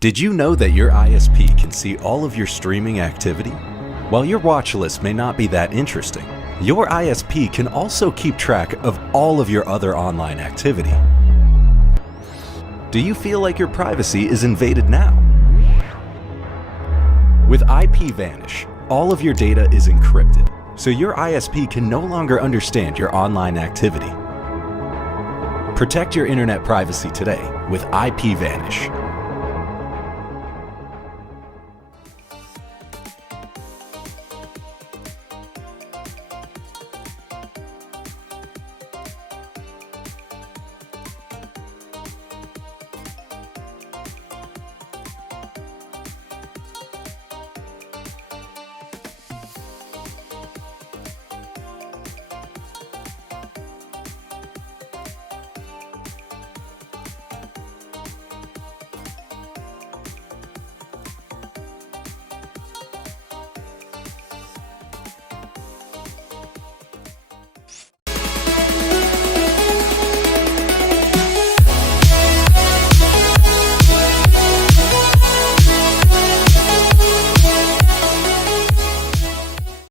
Did you know that your ISP can see all of your streaming activity? While your watch list may not be that interesting, your ISP can also keep track of all of your other online activity. Do you feel like your privacy is invaded now? With IPVanish, all of your data is encrypted, so your ISP can no longer understand your online activity. Protect your internet privacy today with IPVanish.